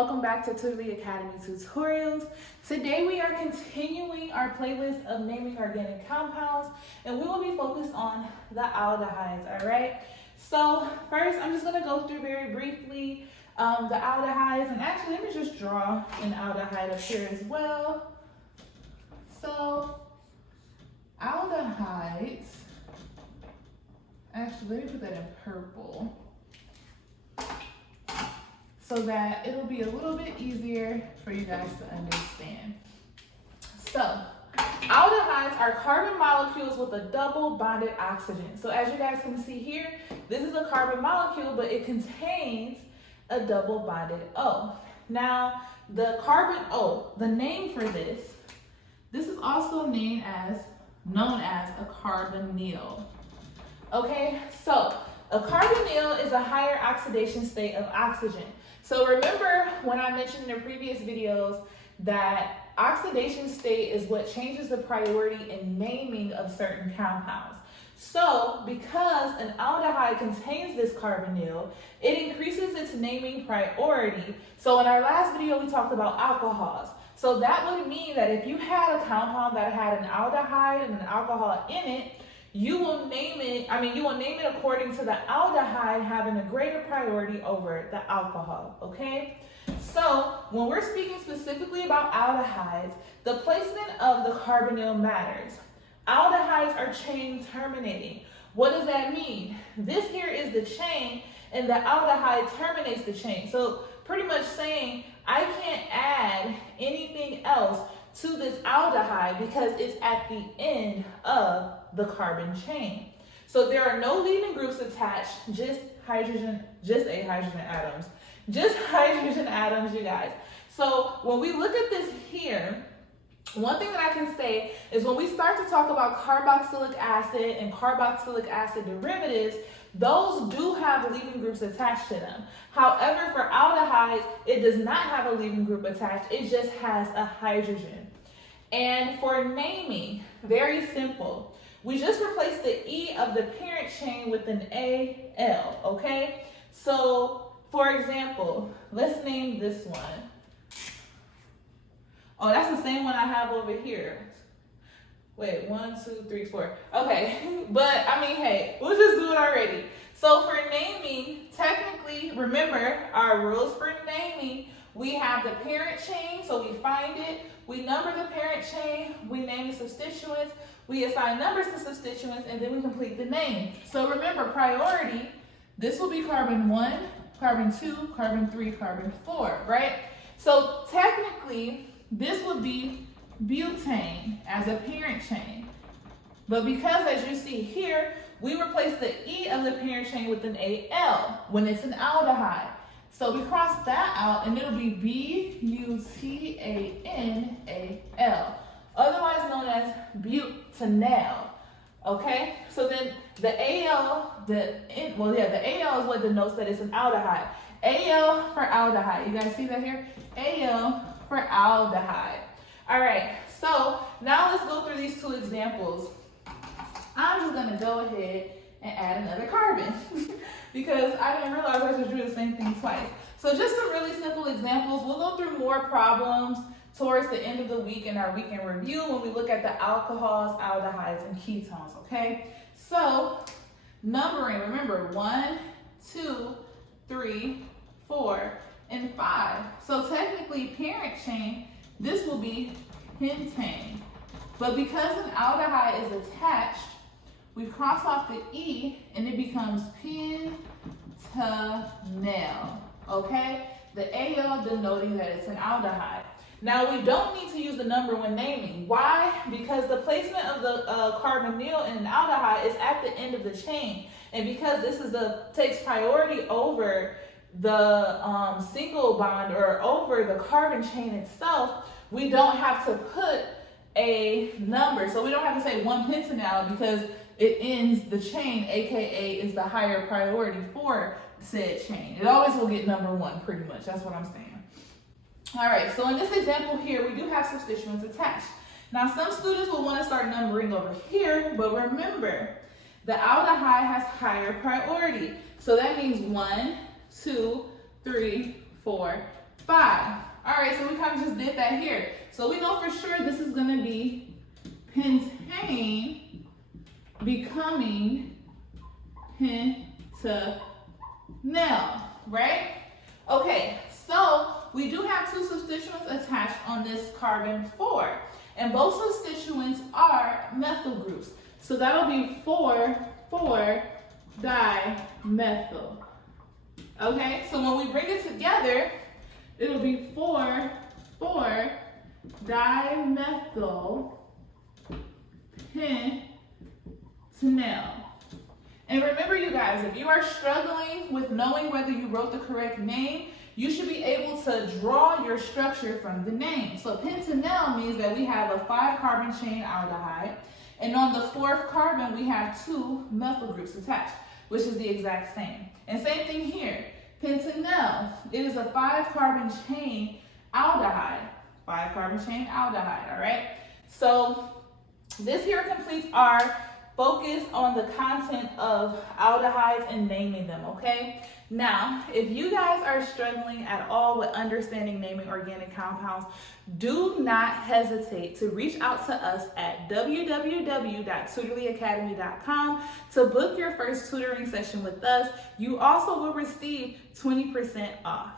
welcome back to the Academy Tutorials. Today we are continuing our playlist of naming organic compounds, and we will be focused on the aldehydes, all right? So first, I'm just gonna go through very briefly the aldehydes, and actually let me just draw an aldehyde up here as well. So aldehydes, actually let me put that in purple, so that it'll be a little bit easier for you guys to understand. So, aldehydes are carbon molecules with a double bonded oxygen. So as you guys can see here, this is a carbon molecule, but it contains a double bonded O. Now, the carbon O, the name for this is also known as a carbonyl. Okay, so a carbonyl is a higher oxidation state of oxygen. So remember when I mentioned in the previous videos that oxidation state is what changes the priority in naming of certain compounds. So because an aldehyde contains this carbonyl, it increases its naming priority. So in our last video, we talked about alcohols. So that would mean that if you had a compound that had an aldehyde and an alcohol in it, you will name it according to the aldehyde having a greater priority over the alcohol, okay? So when we're speaking specifically about aldehydes, the placement of the carbonyl matters. Aldehydes are chain terminating. What does that mean? This here is the chain and the aldehyde terminates the chain. So pretty much saying I can't add anything else to this aldehyde because it's at the end of the carbon chain. So there are no leaving groups attached, just hydrogen atoms, you guys. So when we look at this here, one thing that I can say is when we start to talk about carboxylic acid and carboxylic acid derivatives, those do have leaving groups attached to them. However, for aldehydes, it does not have a leaving group attached, it just has a hydrogen. And for naming, very simple. We just replace the E of the parent chain with an AL, okay? So, for example, let's name this one. Oh, that's the same one I have over here. Wait, 1, 2, 3, 4. Okay, but I mean, hey, we'll just do it already. So for naming, technically, remember our rules for naming, we have the parent chain, so we find it, we number the parent chain, we name the substituents, we assign numbers to substituents, and then we complete the name. So remember, priority, this will be carbon 1, carbon 2, carbon 3, carbon 4, right? So technically, this would be butane as a parent chain. But because, as you see here, we replace the E of the parent chain with an AL when it's an aldehyde. So we cross that out and it'll be butanal, otherwise known as butanal. Okay? So then the AL, the AL is what denotes that it's an aldehyde. AL for aldehyde. You guys see that here? AL for aldehyde. All right, so now let's go through these two examples. I'm just gonna go ahead and add another carbon because I didn't realize I just drew the same thing twice. So just some really simple examples. We'll go through more problems towards the end of the week in our weekend review when we look at the alcohols, aldehydes, and ketones, okay? So numbering, remember 1, 2, 3, 4, and 5. So technically parent chain, this will be pentane. But because an aldehyde is attached, we cross off the E and it becomes pentanal, okay? The AL denoting that it's an aldehyde. Now we don't need to use the number when naming. Why? Because the placement of the carbonyl in an aldehyde is at the end of the chain. And because this is takes priority over the single bond or over the carbon chain itself, we don't have to put a number. So we don't have to say 1 pentanal because it ends the chain, aka is the higher priority for said chain. It always will get number 1 pretty much. That's what I'm saying. All right, so in this example here, we do have substituents attached. Now some students will want to start numbering over here, but remember, the aldehyde has higher priority. So that means 1, 2, 3, 4, 5. All right, so we kind of just did that here. So we know for sure this is going to be pentane becoming pentanol, right? Okay, so we do have 2 substituents attached on this carbon 4, and both substituents are methyl groups. So that'll be 4,4-dimethyl. Okay, so when we bring it together, it'll be 4,4-dimethyl pentanol. And remember, you guys, if you are struggling with knowing whether you wrote the correct name, you should be able to draw your structure from the name. So pentanol means that we have a 5-carbon chain aldehyde, and on the 4th carbon, we have 2 methyl groups attached, which is the exact same. And same thing here. Pentanol, it is a 5-carbon chain aldehyde. 5-carbon chain aldehyde, all right? So this here completes our focus on the content of aldehydes and naming them, okay? Now, if you guys are struggling at all with understanding naming organic compounds, do not hesitate to reach out to us at www.tutorlyacademy.com to book your first tutoring session with us. You also will receive 20% off.